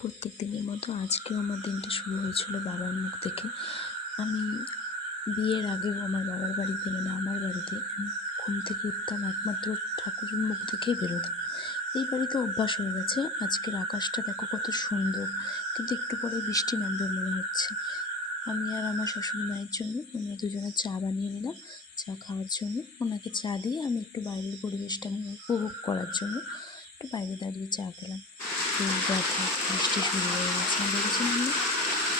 প্রত্যেক দিনের মতো আজকেও আমার দিনটা শুরু হয়েছিল বাবার মুখ থেকে। আমি বিয়ের আগেও আমার বাবার বাড়িতে মানে আমার বাড়িতে আমি ঘুম থেকে উঠতাম একমাত্র ঠাকুরের মুখ দেখেই বেরোতাম। এই বাড়িতে অভ্যাস হয়ে গেছে। আজকের আকাশটা দেখো কত সুন্দর, কিন্তু একটু পরে বৃষ্টি নামবে মনে হচ্ছে। আমি আর আমার শাশুড়ি মায়ের জন্য আমরা দুজনে চা বানিয়ে নিলাম। চা খাওয়ার জন্য ওনাকে চা দিয়ে আমি একটু বাইরের পরিবেশটা উপভোগ করার জন্য একটু বাইরে দাঁড়িয়ে চা খেলাম। এই দেখো বৃষ্টি শুরু হয়ে গেছে, দেখেছিলাম না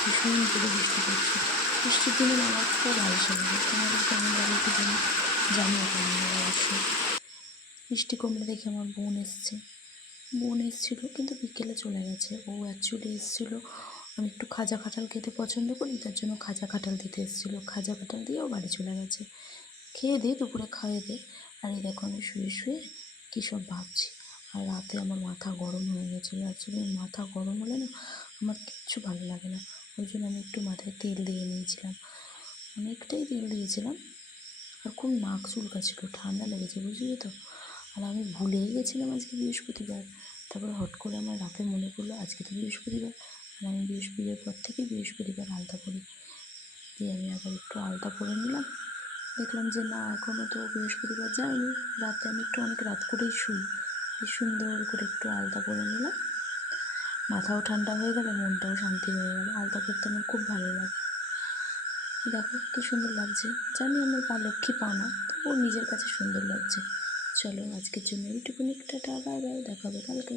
ভীষণ জোরে বৃষ্টি পড়ছে। বৃষ্টির দিনে আমার খুব আলসে লাগে, তোমাদের কেমন লাগে কি জানিও কেমন লাগে অবশ্যই। বৃষ্টি কমলে দেখে আমার বোন এসেছিলো কিন্তু বিকেলে চলে গেছে। ও অ্যাকচুয়ালি এসেছিলো, আমি একটু খাজা কাঁঠাল খেতে পছন্দ করি, তার জন্য খাজা কাঁঠাল দিতে এসেছিলো। খাজা কাঁঠাল দিয়েও বাড়ি চলে গেছে। খেয়ে দে দুপুরে খাইয়ে দে। আর এই দেখো আমি শুয়ে শুয়ে কী সব ভাবছি। আর রাতে আমার মাথা গরম হয়ে গেছিলো। অ্যাকচুয়ালি মাথা গরম হলে না আমার কিচ্ছু ভালো লাগে না। ওই জন্য আমি একটু মাথায় তেল দিয়ে নিয়েছিলাম, অনেকটাই তেল দিয়েছিলাম। আর খুব নাক চুলকাচ্ছিল, ঠান্ডা লেগেছে বুঝলি তো। আর আমি ভুলেই গেছিলাম আজকে বৃহস্পতিবার। তারপরে হট করে আমার রাতে মনে পড়লো আজকে তো বৃহস্পতিবার, আর আমি বৃহস্পতিবার পর থেকেই বৃহস্পতিবার আলতা পরি। দিয়ে আমি আবার একটু আলতা পরে নিলাম। দেখলাম যে না এখনও তো বৃহস্পতিবার যায়নি। রাতে আমি একটু অনেক রাত করেই শুই। বেশ সুন্দর করে একটু আলতা পরে নিলাম। মাথাও ঠান্ডা হয়ে গেল, মনটাও শান্তি হয়ে গেল। আলতা পরতে আমার খুব ভালো লাগে। দেখো কী সুন্দর লাগছে। জানি আমার পা লক্ষ্মী পা না, তবুও নিজের কাছে সুন্দর লাগছে। চলো আজকের জন্য এইটুকুনি, টাটা বাই বাই, দেখা হবে কালকে।